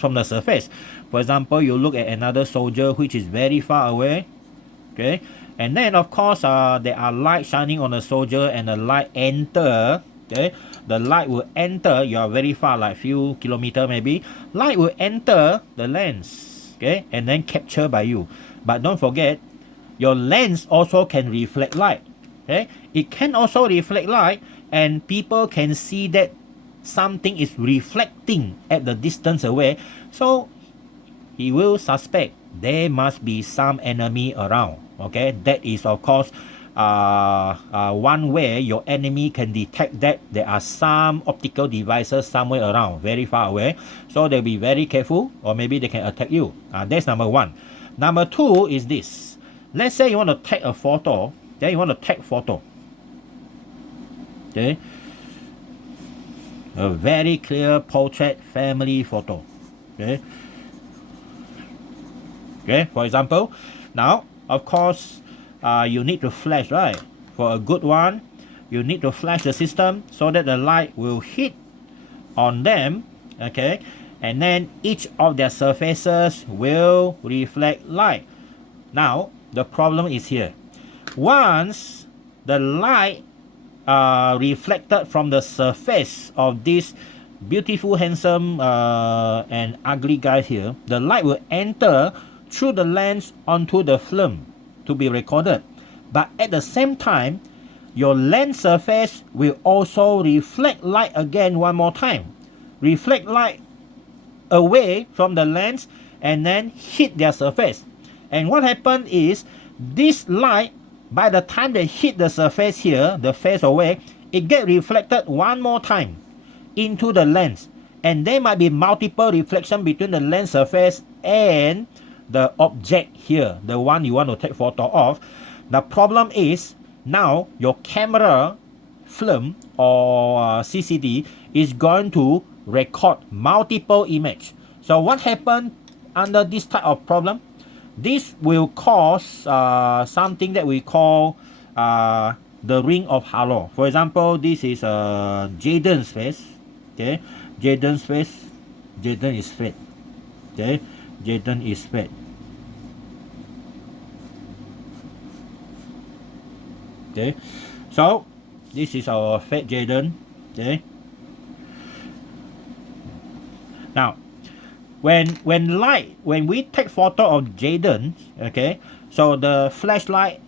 from the surface. For example, you look at another soldier which is very far away, okay, and then of course there are light shining on the soldier, and the light enter, okay, the light will enter, you are very far, like few kilometer maybe, light will enter the lens, okay, and then capture by you. But don't forget, your lens also can reflect light, okay, it can also reflect light, and people can see that something is reflecting at the distance away, so he will suspect there must be some enemy around. Okay, that is of course one way your enemy can detect that there are some optical devices somewhere around, very far away. So they'll be very careful, or maybe they can attack you. That's number one. Number two is this. Let's say you want to take a photo, then you want to take photo. Okay, a very clear portrait family photo. Okay. Okay, for example, now of course you need to flash, right? For a good one, you need to flash the system so that the light will hit on them, okay, and then each of their surfaces will reflect light. Now the problem is here. Once the light reflected from the surface of this beautiful, handsome and ugly guy here, the light will enter through the lens onto the film to be recorded. But at the same time, your lens surface will also reflect light again one more time. Reflect light away from the lens and then hit their surface. And what happened is, this light, by the time they hit the surface here, the face away, it get reflected one more time into the lens. And there might be multiple reflection between the lens surface and the object here, the one you want to take photo of. The problem is, now your camera film or CCD is going to record multiple image. So what happened under this type of problem? This will cause something that we call the ring of halo. For example, this is Jaden's face. Okay, Jaden's face. Jaden is fat. Okay, Jaden is fat. Okay, so this is our fat Jaden. Okay, now when we take photo of Jaden, okay, so the flashlight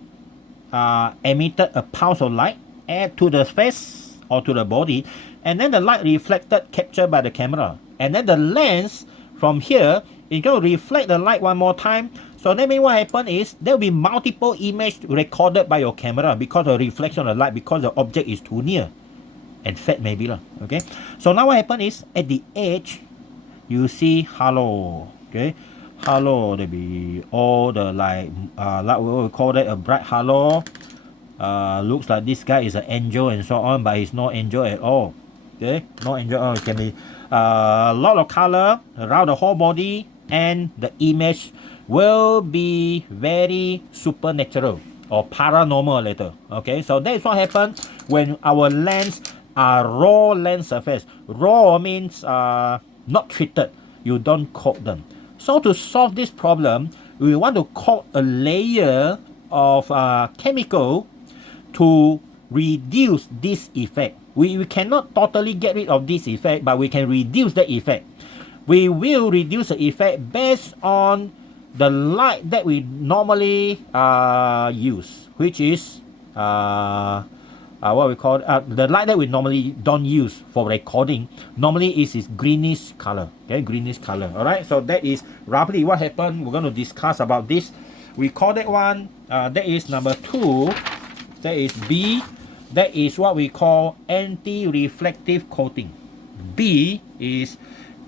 emitted a pulse of light add to the face or to the body, and then the light reflected, captured by the camera, and then the lens from here is going to reflect the light one more time. So that means what happened is there will be multiple images recorded by your camera because of reflection of the light, because the object is too near and fat maybe lah. Okay, so now what happened is, at the edge you see halo. Okay, halo, there be all the like we call that a bright halo. Looks like this guy is an angel and so on, but he's not angel at all. Okay, no angel at all. It can be a lot of color around the whole body, and the image will be very supernatural or paranormal later. Okay, so that is what happens when our lens are raw lens surface. Raw means not treated. You don't coat them. So to solve this problem, we want to coat a layer of chemical to reduce this effect. We cannot totally get rid of this effect, but we can reduce the effect. We will reduce the effect based on the light that we normally use, which is what we call the light that we normally don't use for recording. Normally is greenish color. Okay, greenish color. All right, so that is roughly what happened. We're going to discuss about this. We call that one, that is number 2. That is B. That is what we call anti-reflective coating. B is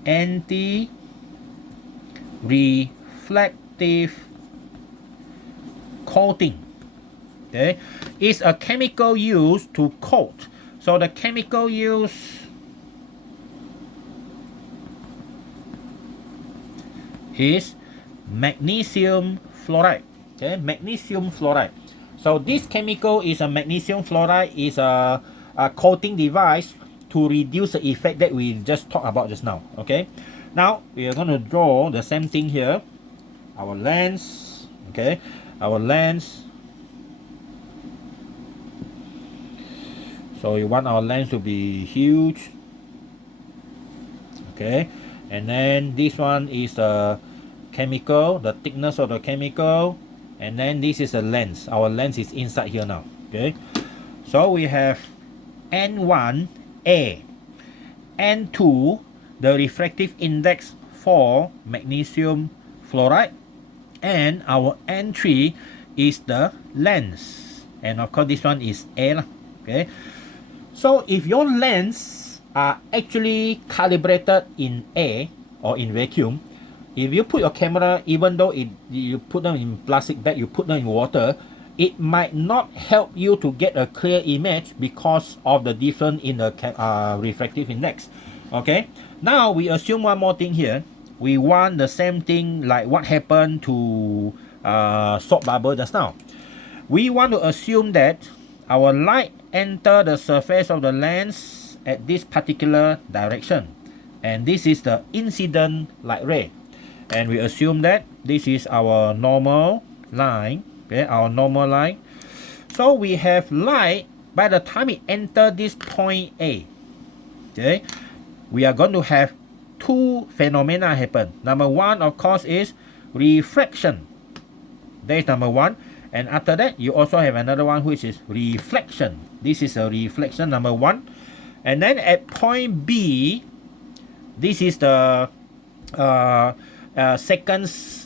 anti-reflective coating. Okay, it's a chemical used to coat. So the chemical used is magnesium fluoride. Okay, magnesium fluoride. So this chemical is a magnesium fluoride, is a coating device to reduce the effect that we just talked about just now. Okay, Now we are going to draw the same thing here. Our lens, okay, our lens. So we want our lens to be huge, okay, and then this one is the chemical, the thickness of the chemical, and then this is the lens. Our lens is inside here now, okay. So we have N1A, N2, the refractive index for magnesium fluoride, and our N3 is the lens, and of course this one is A, okay. So if your lens are actually calibrated in A or in vacuum, if you put your camera, even though you put them in plastic bag, you put them in water, it might not help you to get a clear image because of the difference in the refractive index. Okay, now we assume one more thing here. We want the same thing like what happened to soap bubble just now. We want to assume that our light enter the surface of the lens at this particular direction, and this is the incident light ray, and we assume that this is our normal line, okay, our normal line. So we have light by the time it enter this point A, okay, we are going to have two phenomena happen. Number one, of course, is refraction. That is number one. And after that, you also have another one which is reflection. This is a reflection, number one. And then at point B, this is the second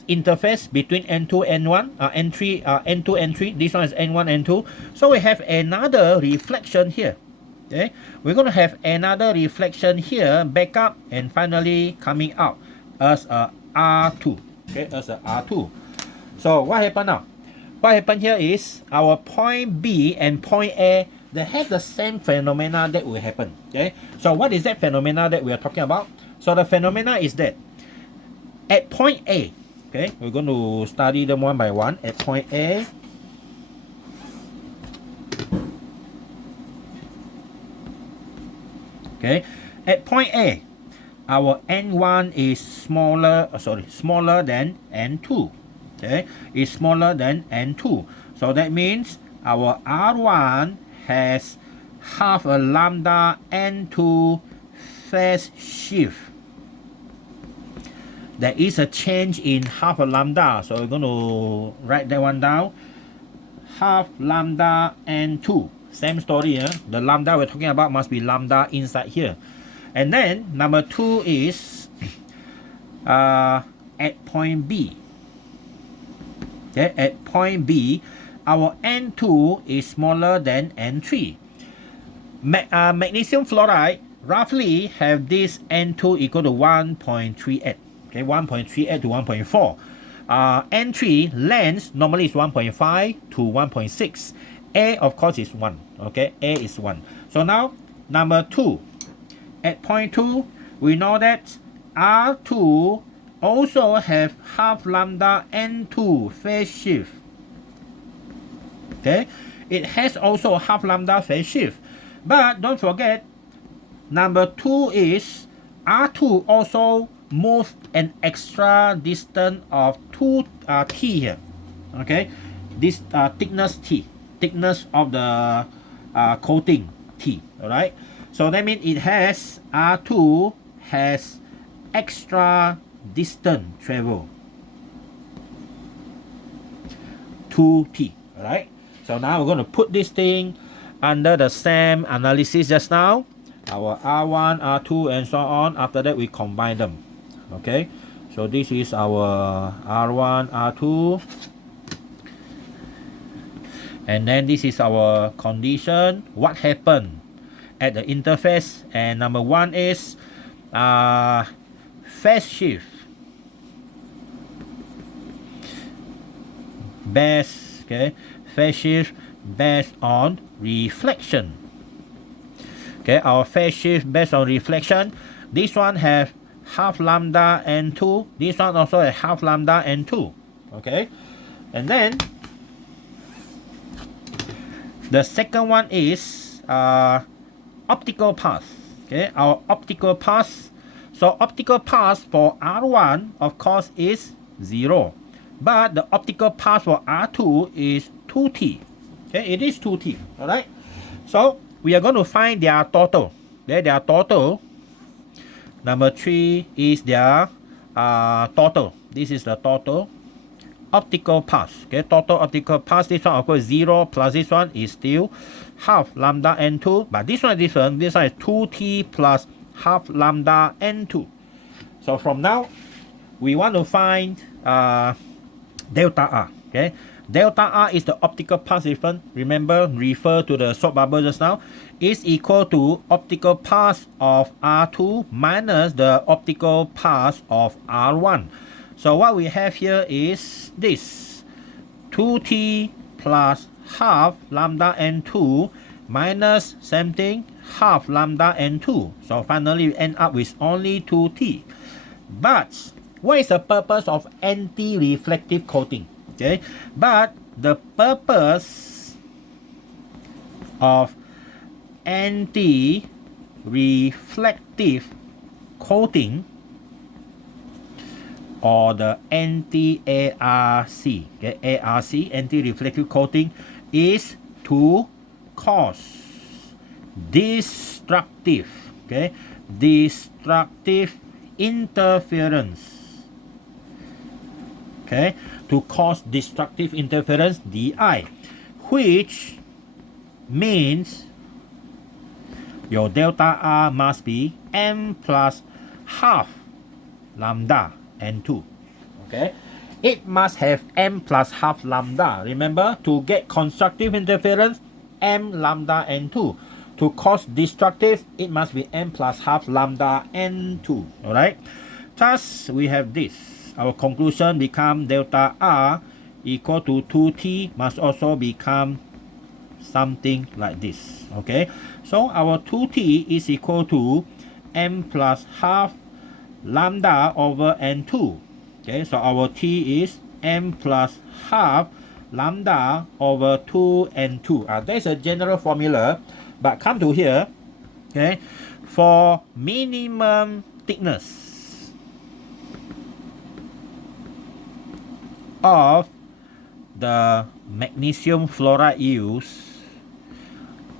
interface between N2 and N1, N3, N2, N3. This one is N1, N2. So we have another reflection here. Okay, we're going to have another reflection here, back up, and finally coming out as a R2. Okay, as a R2. So what happened now? What happened here is our point B and point A, they have the same phenomena that will happen. Okay, so what is that phenomena that we are talking about? So the phenomena is that at point A, okay, we're going to study them one by one. At point A, okay, at point A, our N1 is smaller than N2. Okay, is smaller than N2. So that means our R1 has half a lambda N2 phase shift. There is a change in half a lambda. So we're going to write that one down. Half lambda N2. Same story, the lambda we're talking about must be lambda inside here. And then number two is at point B. Okay, at point B, our N2 is smaller than N3. Magnesium fluoride roughly have this N2 equal to 1.38. Okay, 1.38 to 1.4. N3 lens normally is 1.5 to 1.6. A of course is 1. Okay, A is 1. So now number 2. At point 2, we know that R2 also have half lambda N2 phase shift. Okay, it has also half lambda phase shift. But don't forget, number 2 is R2 also move an extra distance of 2 T here. Okay, this thickness T, thickness of the coating T. Alright, so that means it has R2 has extra distance travel 2T. Alright, so now we're going to put this thing under the same analysis just now, our R1, R2, and so on. After that, we combine them. Okay, so this is our R1, R2, and then this is our condition. What happened at the interface? And number one is phase shift based, okay, phase shift based on reflection. Okay, our phase shift based on reflection. This one have half lambda N2. This one also has half lambda N2. Okay, and then the second one is optical path. Okay, our optical path. So optical path for R1 of course is 0, but the optical path for R2 is 2t. Okay, it is 2t. All right. So we are going to find their total. Okay, their total. Number 3 is their total. This is the total optical path. Okay, total optical path. This one of course 0 plus this one is still half lambda n2, but this one is different. This one is 2t plus half lambda n2. So from now we want to find delta r. Okay, delta r is the optical path difference. Remember, refer to the soap bubble just now. Is equal to optical path of R2 minus the optical path of R1. So what we have here is this 2t plus half lambda n2 minus same thing half lambda n2. So finally we end up with only 2t. But what is the purpose of anti-reflective coating? Okay, but the purpose of anti-reflective coating or the anti-ARC, okay, ARC, anti-reflective coating, is to cause destructive, okay, destructive interference. Okay, to cause destructive interference, DI, which means your delta R must be m plus half lambda n2. Okay, it must have m plus half lambda. Remember, to get constructive interference, m lambda n2. To cause destructive, it must be m plus half lambda n2. All right. Thus, we have this. Our conclusion become delta R equal to 2t must also become something like this. Okay. So our 2t is equal to m plus half lambda over n2. Okay, so our t is m plus half lambda over 2 n2. There's a general formula, but come to here. Okay, for minimum thickness of the magnesium fluoride used,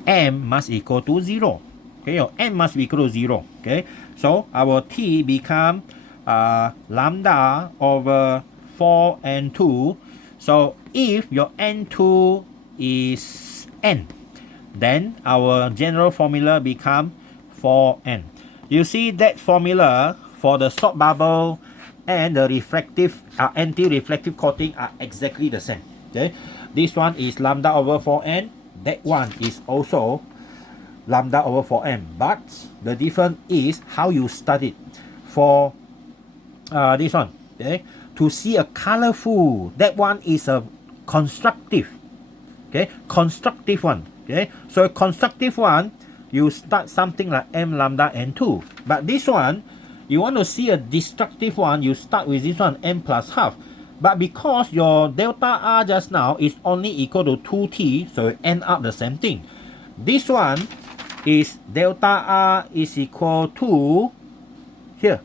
m must equal to 0. Okay, your m must be equal to 0. Okay, so our t become lambda over 4 n2. So if your n2 is n, then our general formula become 4n. You see that formula for the soap bubble and the reflective anti-reflective coating are exactly the same. Okay, this one is lambda over 4n. That one is also lambda over 4m, but the difference is how you study it. For this one, okay, to see a colorful, that one is a constructive, okay, constructive one. Okay, so a constructive one, you start something like m lambda n2, but this one, you want to see a destructive one, you start with this one, m plus half. But because your delta R just now is only equal to 2t, so it end up the same thing. This one is delta R is equal to, here,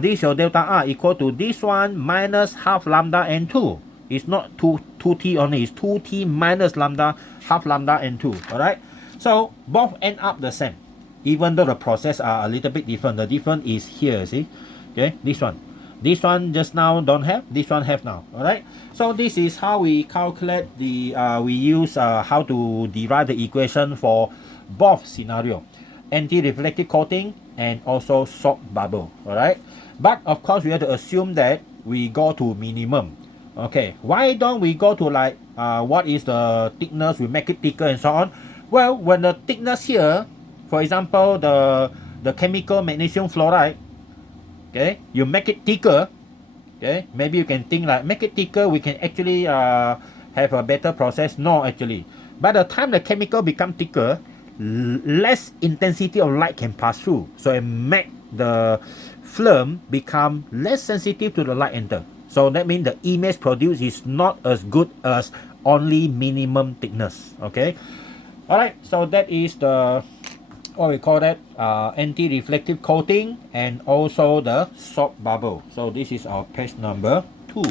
this is your delta R equal to this one minus half lambda n2. It's not 2t only, it's 2t minus lambda, half lambda n2, alright? So both end up the same, even though the process are a little bit different. The difference is here, see? Okay, this one. This one just now don't have, this one have now. Alright, so this is how we calculate the we use how to derive the equation for both scenario, anti-reflective coating and also soap bubble. Alright, but of course we have to assume that we go to minimum. Okay, why don't we go to like what is the thickness, we make it thicker and so on. Well, when the thickness here, for example, the chemical magnesium fluoride, okay, you make it thicker. Okay, maybe you can think like make it thicker, we can actually have a better process. No, actually, by the time the chemical become thicker, less intensity of light can pass through, so it make the film become less sensitive to the light enter. So that means the image produced is not as good as only minimum thickness. Okay, all right. So that is the what we call that, anti-reflective coating and also the soap bubble. So this is our patch number 2.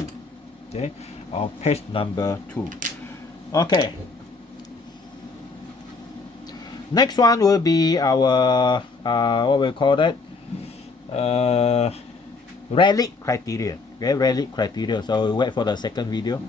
Okay, our patch number 2. Okay, next one will be our what we call that, relic criteria. Okay, relic criteria. So we wait for the second video.